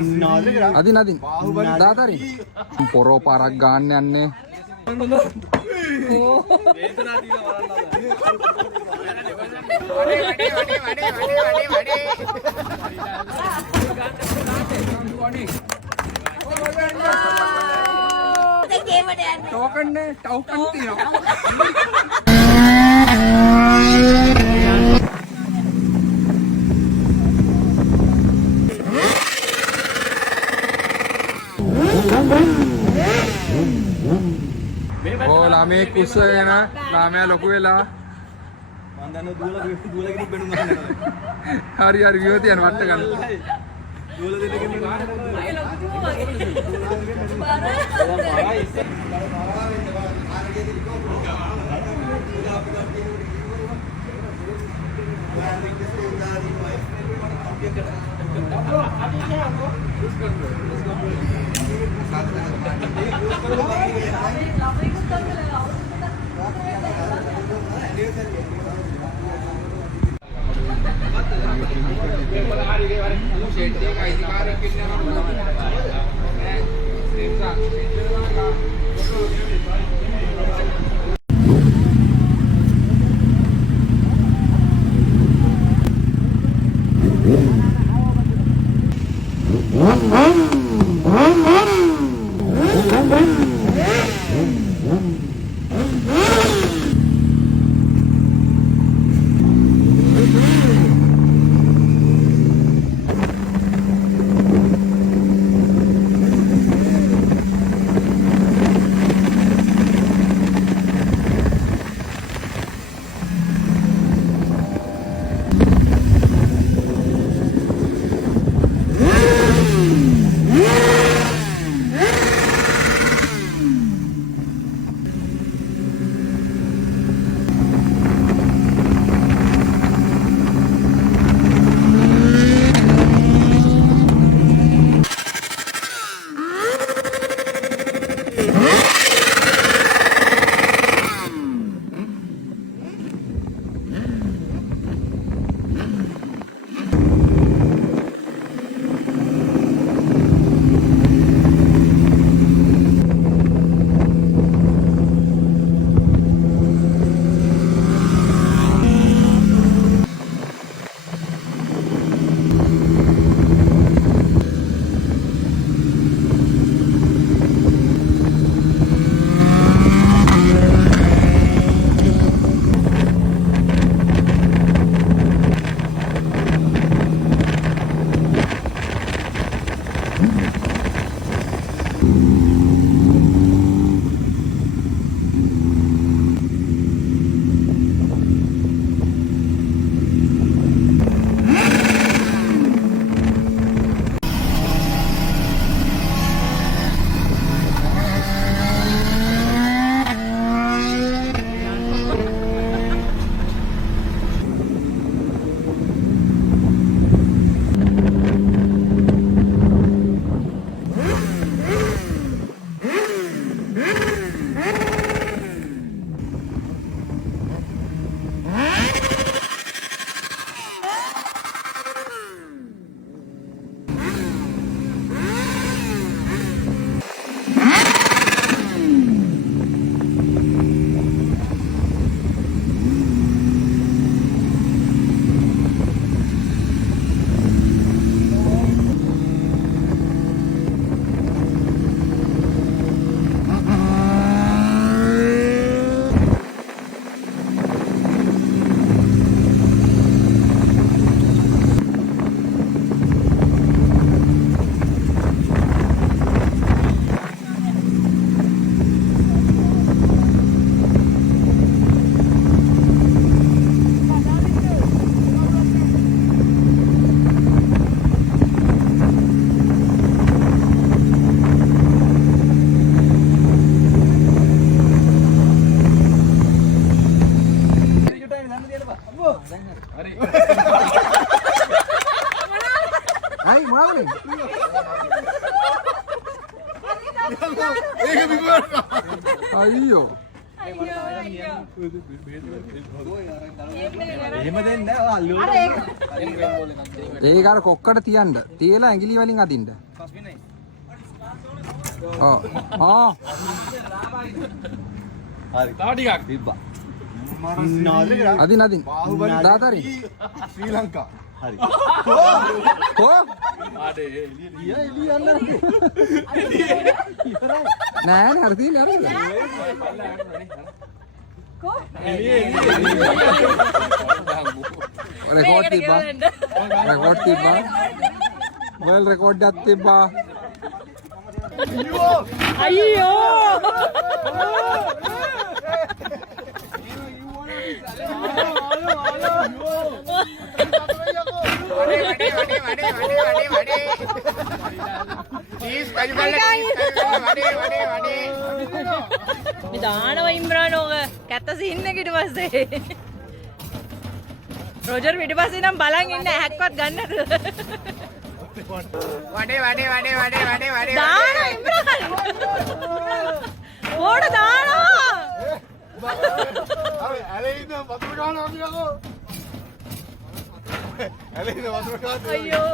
අදින් දාතරි පොරෝ පාරක් ගන්න යන්නේ टोकन ලාමේ කුස්ස වෙන ලාමයා ලොකු වෙලා මම දන්නවා දුවල කෙනෙක් බැනුම් ගන්න හරි හරි විව තියන වට ගන්න දුවල දෙන්නකින් අය ලොකු දුව අයියෝ ඒක අර කොක්කට තියන්න. තියලා ඇඟිලි වලින් අදින්න. ඔව්. හරි. තව ටිකක් තිබ්බා. අදින් අදින්. දාතරි. ශ්‍රී ලංකා. හරි. කො? අඩේ එළිය යන්න නෑ නෑ හරි තියෙන්නේ හරිද? කො? රෙකෝඩ් තිබ්බා. රෙකෝඩ් තිබ්බා. වල් රෙකෝඩ් එකක් තිබ්බා. අයියෝ දානව ඉම්රානෝක කැත්ත සින්න ඊට පස්සේ රොජර් පිටිපස්සේ නම් බලන් ඉන්න ඇහැක්වත් ගන්නද දාන ඉම්රාන් ඕඩ දානවා ඇලෙන්න වතුර ගන්නවා කියලාකෝ. ඇලෙන්න වතුර ගන්නවා. අයියෝ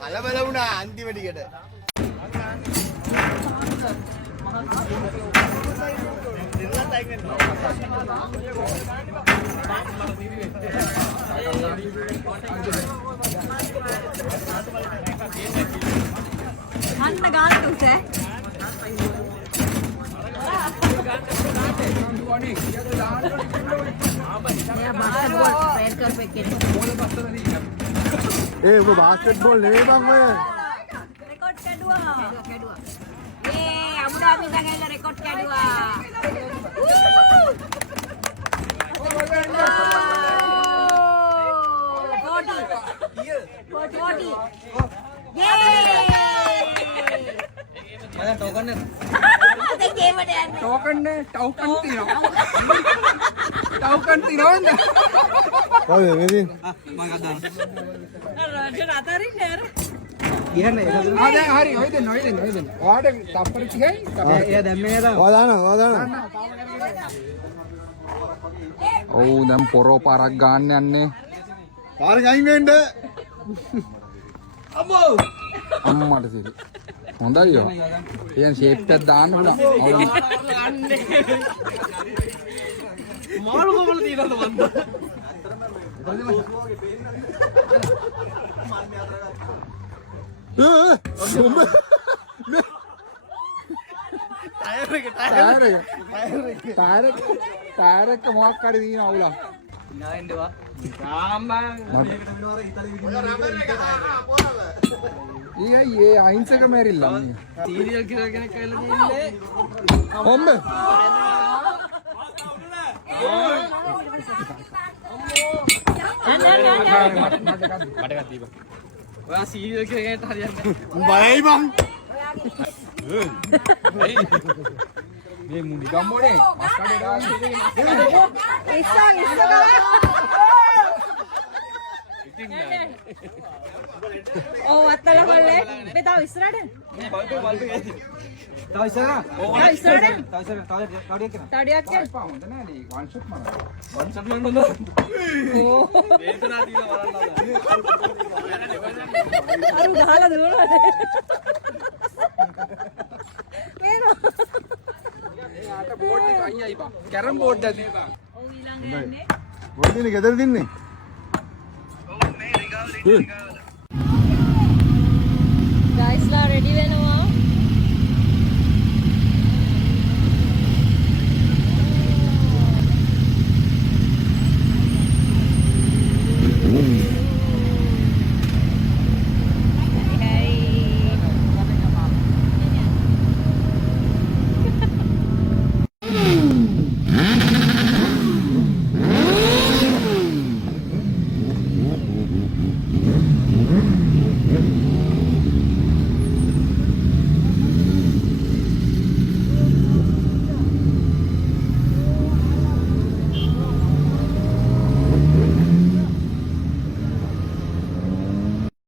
කලබල වුණා අන්තිම ටිකට. අන්න ගාන තුසේ ඔබ බාස්කට් බෝල් නෙවෙයි බං ඔය. රෙකෝඩ් කැඩුවා. අමුඩාබි ඉඳන් ඇවිල්ලා රෙකෝඩ් කැඩුවා. ටෝකන් නේ ටෝකන් තියනවා. ටෝකන් තියනවද? ඔය මෙදින් රජ අතරින්නේ අර. හරි ඔය දෙන්න. ඔයාට තප්පර 30යි. එයා දැම්මේ නේද? ඔයා දානවා. ඔව් දැන් පොරෝ පාරක් ගන්න යන්නේ. පාර ගයින් වෙන්න. අම්මට සිරි. හොඳයි යෝ. එහෙනම් ෂේප් එකක් දාන්න පුළුවන්. මාළු කොබල තියනද මන්ද? ටයර් එක මොකක් හරි දින අවුලක්. ඒ අහිංසක මැරිල්ලා. සීරියල් කියලා කෙනෙක් ඇවිල්ලා තියෙන්නේ. ඔම්බ. මට එකක් දීපන්. ඔයා සීරියල් කියලා කෙනෙක්ට හරියන්නේ. බයයි බං. මේ මුඩි ගම්මෝනේ මස්කඩේ දාන්න. ඉස්සන් ඔව් අත්තල කොල්ලේ මේ තව ඉස්සරහට තව ඉස්සරහ. තඩියක් කියලා හොඳ නෑ නේ වන් ෂොට් මරන. වන් ෂොට් මන්ද? ඕ වේදනා දීලා වරන්නවා. අරු ගහලා දුවනවා මේනෝ ආට බෝඩ් එක අයියයි බා. කැරම් බෝඩ් එක දීපන්. ඔව් ඊළඟ යන්නේ මොකද ගෙදර දින්නේ? ඔව් මේ රිකවරි